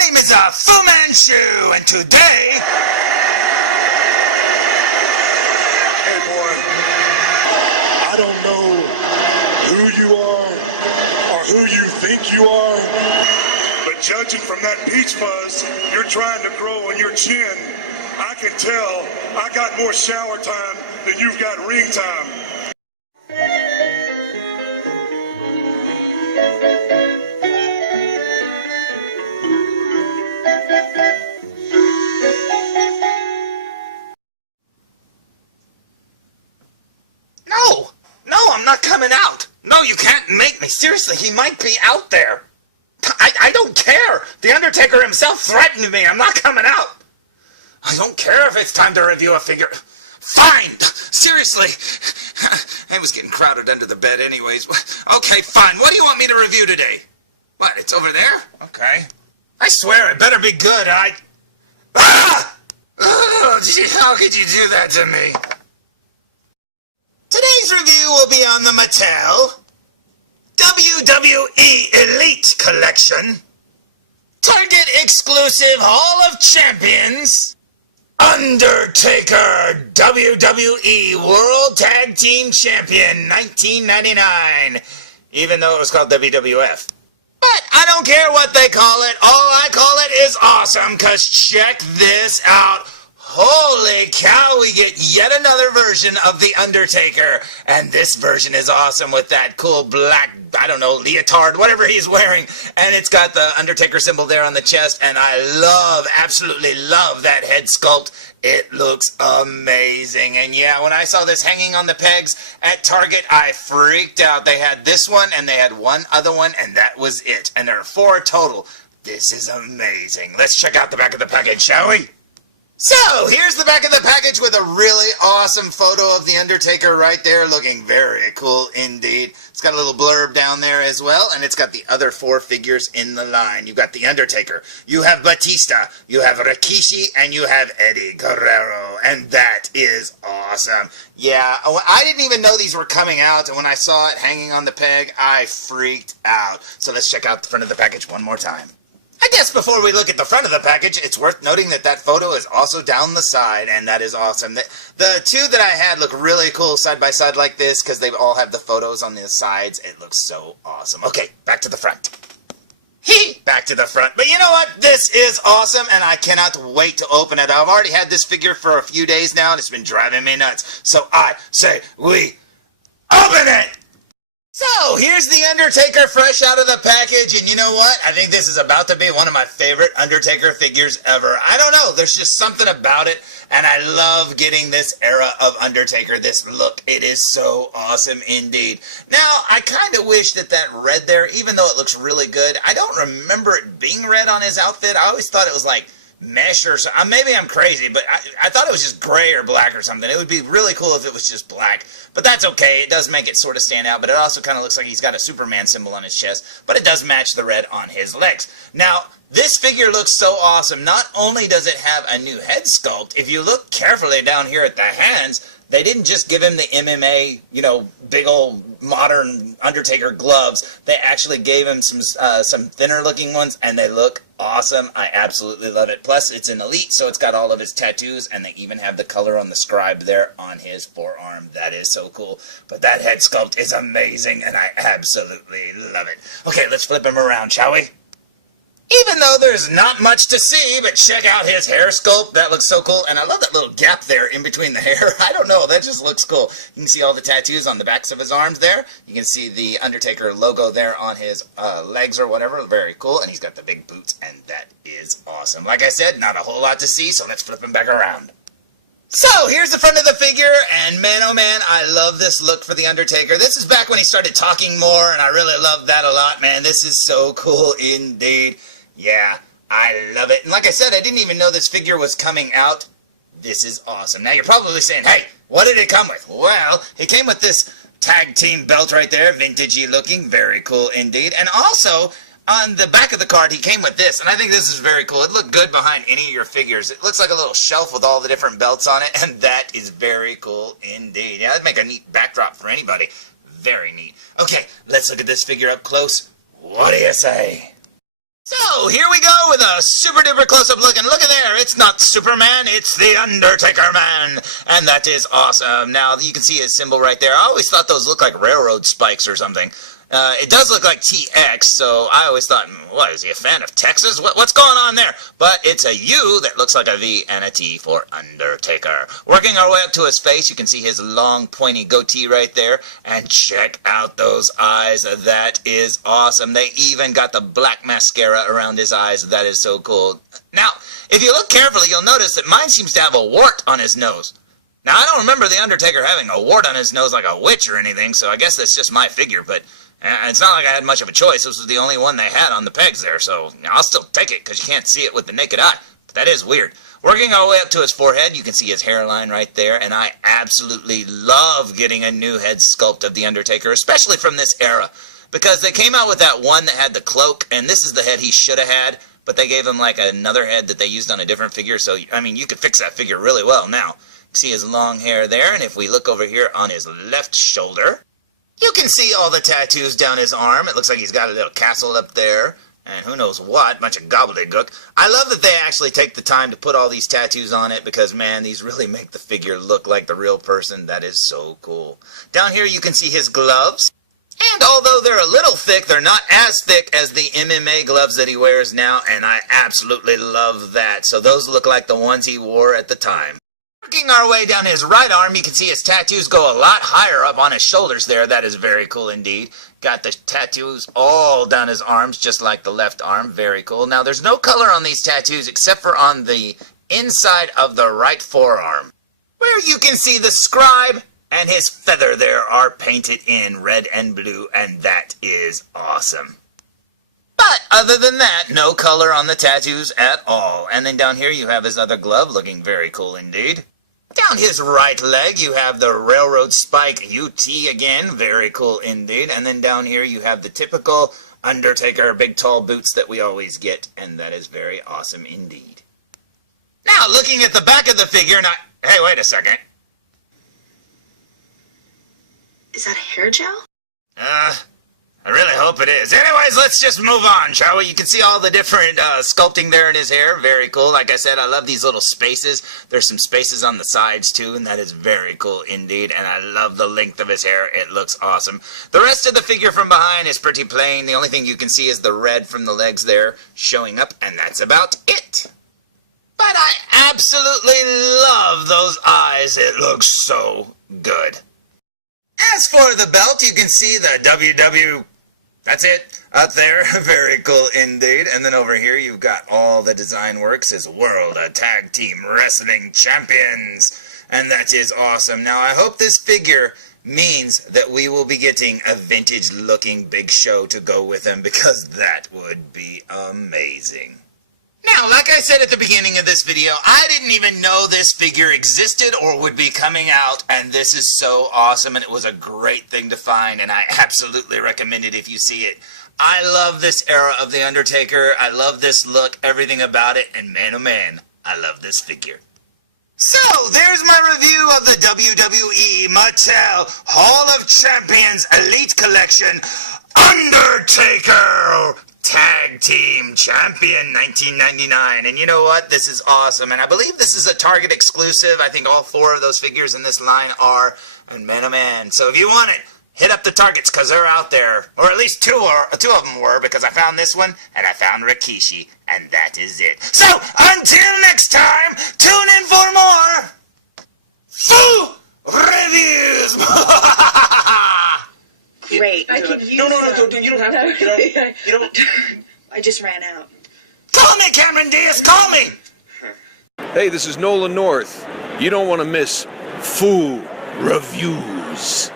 name is Fu Manchu, and today... Hey boy, I don't know who you are or who you think you are, but judging from that peach fuzz you're trying to grow on your chin, I can tell I got more shower time than you've got ring time. No, I'm not coming out. No, you can't make me. Seriously, he might be out there. I don't care. The Undertaker himself threatened me. I'm not coming out. I don't care if it's time to review a figure. Fine. Seriously. It was getting crowded under the bed anyways. Okay, fine. What do you want me to review today? What, it's over there? Okay. I swear it better be good. Ah! Oh, gee, how could you do that to me? Today's review will be on the Mattel WWE Elite Collection, Target exclusive Hall of Champions, Undertaker WWE World Tag Team Champion 1999, even though it was called WWF. But I don't care what they call it, all I call it is awesome, cause check this out. Holy cow, we get yet another version of The Undertaker. And this version is awesome with that cool black, I don't know, leotard, whatever he's wearing. And it's got the Undertaker symbol there on the chest. And I absolutely love that head sculpt. It looks amazing. And yeah, when I saw this hanging on the pegs at Target, I freaked out. They had this one and they had one other one, and that was it. And there are 4 total. This is amazing. Let's check out the back of the package, shall we? So, here's the back of the package with a really awesome photo of The Undertaker right there, looking very cool indeed. It's got a little blurb down there as well, and it's got the other 4 figures in the line. You've got The Undertaker, you have Batista, you have Rikishi, and you have Eddie Guerrero, and that is awesome. Yeah, I didn't even know these were coming out, and when I saw it hanging on the peg, I freaked out. So let's check out the front of the package one more time. I guess before we look at the front of the package, it's worth noting that that photo is also down the side, and that is awesome. The 2 that I had look really cool side by side like this, because they all have the photos on the sides. It looks so awesome. Okay, back to the front. Back to the front. But you know what? This is awesome, and I cannot wait to open it. I've already had this figure for a few days now, and it's been driving me nuts. So I say we open it! So, here's The Undertaker fresh out of the package, and you know what? I think this is about to be one of my favorite Undertaker figures ever. I don't know, there's just something about it, and I love getting this era of Undertaker, this look. It is so awesome indeed. Now, I kind of wish that red there, even though it looks really good, I don't remember it being red on his outfit. I always thought it was like mesh or something. Maybe I'm crazy, but I thought it was just gray or black or something. It would be really cool if it was just black, but that's okay. It does make it sort of stand out, but it also kind of looks like he's got a Superman symbol on his chest, but it does match the red on his legs. Now, this figure looks so awesome. Not only does it have a new head sculpt, if you look carefully down here at the hands, they didn't just give him the MMA, you know, big old modern Undertaker gloves. They actually gave him some thinner looking ones, and they look awesome. I absolutely love it. Plus, it's an Elite, so it's got all of his tattoos, and they even have the color on the scribe there on his forearm. That is so cool. But that head sculpt is amazing, and I absolutely love it. Okay, let's flip him around, shall we? Even though there's not much to see, but check out his hair sculpt. That looks so cool. And I love that little gap there in between the hair. I don't know. That just looks cool. You can see all the tattoos on the backs of his arms there. You can see the Undertaker logo there on his legs or whatever. Very cool. And he's got the big boots, and that is awesome. Like I said, not a whole lot to see, so let's flip him back around. So, here's the front of the figure, and man, oh man, I love this look for The Undertaker. This is back when he started talking more, and I really love that a lot, man. This is so cool indeed. Yeah, I love it. And like I said, I didn't even know this figure was coming out. This is awesome. Now, you're probably saying, hey, what did it come with? Well, it came with this tag team belt right there, vintagey looking, very cool indeed. And also, on the back of the card, he came with this, and I think this is very cool. It looked good behind any of your figures. It looks like a little shelf with all the different belts on it, and that is very cool indeed. Yeah, that'd make a neat backdrop for anybody. Very neat. Okay, let's look at this figure up close. What do you say? So, here we go with a super duper close-up look, and look at there, it's not Superman, it's the Undertaker man, and that is awesome. Now, you can see his symbol right there. I always thought those looked like railroad spikes or something. It does look like TX, so I always thought, what, is he a fan of Texas? What's going on there? But it's a U that looks like a V and a T for Undertaker. Working our way up to his face, you can see his long, pointy goatee right there. And check out those eyes. That is awesome. They even got the black mascara around his eyes. That is so cool. Now, if you look carefully, you'll notice that mine seems to have a wart on his nose. Now, I don't remember the Undertaker having a wart on his nose like a witch or anything, so I guess that's just my figure, but it's not like I had much of a choice. This was the only one they had on the pegs there, so I'll still take it because you can't see it with the naked eye. But that is weird. Working our way up to his forehead, you can see his hairline right there, and I absolutely love getting a new head sculpt of The Undertaker, especially from this era, because they came out with that one that had the cloak, and this is the head he should have had, but they gave him like another head that they used on a different figure, so, I mean, you could fix that figure really well now. See his long hair there, and if we look over here on his left shoulder, you can see all the tattoos down his arm. It looks like he's got a little castle up there, and who knows what, bunch of gobbledygook. I love that they actually take the time to put all these tattoos on it because, man, these really make the figure look like the real person. That is so cool. Down here you can see his gloves, and although they're a little thick, they're not as thick as the MMA gloves that he wears now, and I absolutely love that. So those look like the ones he wore at the time. Working our way down his right arm, you can see his tattoos go a lot higher up on his shoulders there. That is very cool indeed. Got the tattoos all down his arms, just like the left arm. Very cool. Now, there's no color on these tattoos except for on the inside of the right forearm, where you can see the scribe and his feather there are painted in red and blue, and that is awesome. But other than that, no color on the tattoos at all. And then down here you have his other glove, looking very cool indeed. Down his right leg, you have the railroad spike UT again, very cool indeed. And then down here you have the typical Undertaker big tall boots that we always get, and that is very awesome indeed. Now, looking at the back of the figure, now, hey, wait a second. Is that hair gel? I really hope it is. Anyways, let's just move on, shall we? You can see all the different sculpting there in his hair. Very cool. Like I said, I love these little spaces. There's some spaces on the sides, too, and that is very cool indeed. And I love the length of his hair. It looks awesome. The rest of the figure from behind is pretty plain. The only thing you can see is the red from the legs there showing up, and that's about it. But I absolutely love those eyes. It looks so good. As for the belt, you can see the WWE. That's it, up there. Very cool indeed. And then over here you've got all the design works as World Tag Team Wrestling Champions. And that is awesome. Now I hope this figure means that we will be getting a vintage looking Big Show to go with him, because that would be amazing. Now, like I said at the beginning of this video, I didn't even know this figure existed or would be coming out, and this is so awesome, and it was a great thing to find, and I absolutely recommend it if you see it. I love this era of The Undertaker. I love this look, everything about it, and man, oh man, I love this figure. So, there's my review of the WWE Mattel Hall of Champions Elite Collection Undertaker Tag Team Champion 1999. And you know what? This is awesome. And I believe this is a Target exclusive. I think all 4 of those figures in this line are. And man, oh man. So if you want it, hit up the Targets, because they're out there. Or at least two of them were, because I found this one and I found Rikishi. And that is it. So until next time, tune in for more Foo Reviews. Great. I can use No, you don't have to. You don't. I just ran out. Call me, Cameron Diaz, call me! Hey, this is Nolan North. You don't want to miss Foo Reviews.